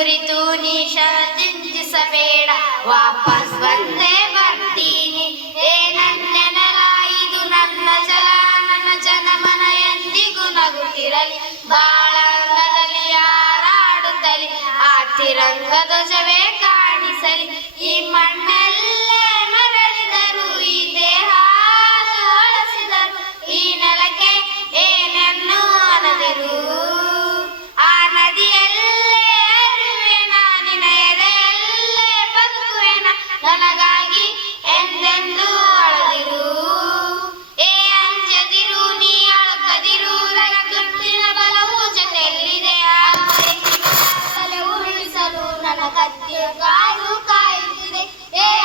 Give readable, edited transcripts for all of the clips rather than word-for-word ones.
ಕುರಿತು ನೀ ಚಿಂತಿಸಬೇಡ, ವಾಪಸ್ ಬಂದೇ ಬರ್ತೀನಿ. ನನ್ನೆನಲಾಯಿದು ನನ್ನ ಜಲ, ನನ್ನ ಜನಮನ ಎಂದಿಗೂ ನಗುತ್ತಿರಲಿ. ಬಾಳಂಗದಲ್ಲಿ ಯಾರಾಡುತ್ತಲಿ, ಆ ತಿರಂಗ ಧ್ವಜವೇ ಕಾಣಿಸಲಿ. ಈ ಮಣ್ಣಲ್ಲೇ ಮರಳಿದರು, ಈ ದೇಹ ಬಳಸಿದರು, ಈ ನೆಲಕ್ಕೆ ಏನೆನ್ನು ಅನ್ನದಿರು. ಆ ನದಿಯಲ್ಲೇ ಅರಿವೆನ, ನಿನ್ನ ಎದೆಯಲ್ಲೇ ಬದುಕುವೆನ, ನನಗಾಗಿ ಎಂದೆಂದು ಅಳದಿರು. ಅಂಜದಿರು, ನೀ ಅಳಕದಿರು, ನನ್ನ ದುಡ್ಡಿನ ಬಲವು ಜೊತೆಯಲ್ಲಿದೆ. ಉರುಳಿಸಲು ನನ್ನ ಕತ್ತಿಯ ಕಾದು ಕಾಯುತ್ತಿದೆ.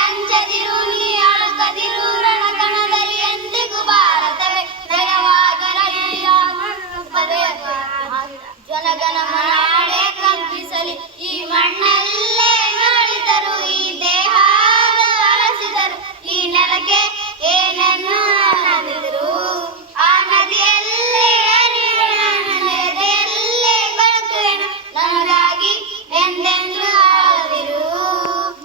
ಅಂಜದಿರು, ನೀ ಅಳಕದಿರು, ನನ್ನ ಕಣದಲ್ಲಿ ಎಂದಿಗೂ ಭಾರತವೇ ಜಯವಾಗಿರಲಿ. ಜನಗಣ ಮನಾಡೆ ಕಂಪಿಸಲಿ. ಈ ಮಣ್ಣಲ್ಲೇ ಮರಳಿದರು, ಈ ದೇಹ ಬಳಸಿದರು, ಈ ನೆಲಕ್ಕೆ ಏನನ್ನು ಅನ್ನದಿರು. ಆ ನದಿಯಲ್ಲೇ ಅರಿವೆನ, ನನ್ನ ಎದೆಯಲ್ಲೇ ಬದುಕುವೆನ, ನನಗಾಗಿ ಎಂದೆಂದು ಅಳದಿರು.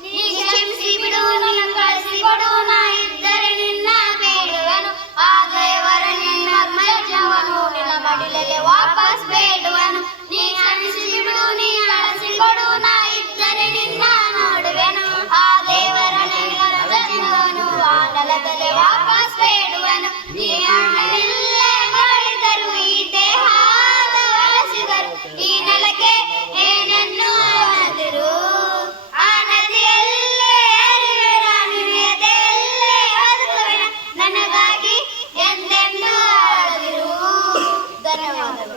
ನೀ ಕ್ಷಮಿಸಿ ಬಿಡು, ನಿನ್ನ ಕಳಿಸಿಕೊಡು, ನಾ ಇದ್ದರೆ ನಿನ್ನ ಬೇಡುವೆನು. ಆ ದೇವರ ನಿನ್ನ ಮಜವನು, ನಿನ್ನ ಮಡಿಲಲ್ಲಿ ವಾಪಸ್ ಬೇಡುವನು. ನೀ ಕ್ಷಮಿಸಿ ಬಿಡು, ನೀ ಕಳಿಸಿಕೊಡು, ನಾ ಇದ್ದರೆ ನಿನ್ನ ನೋಡುವೆನು. ಆ ದೇವರ ನಿನ್ನ ಮಜವನು, ಆ ನೆಲದಲ್ಲಿ ವಾಪಸ್ ಬೇಡುವನು. ನೀ ಮಣ್ಣಲ್ಲೇ ಮರಳಿದರು, ಈ ದೇಹ ಬಳಸಿದರು, ಈ ನೆಲಕ್ಕೆ ಏನನ್ನು ಅನ್ನದಿರು. ಆ ನದಿಯಲ್ಲೇ ಅರಿವೆನ, ನಿನ್ನ ಎದೆಯಲ್ಲೇ ಬದುಕುವೆನ, ನನಗಾಗಿ ಎಂದೆಂದು ಅಳದಿರು. ಧನ್ಯವಾದಗಳು.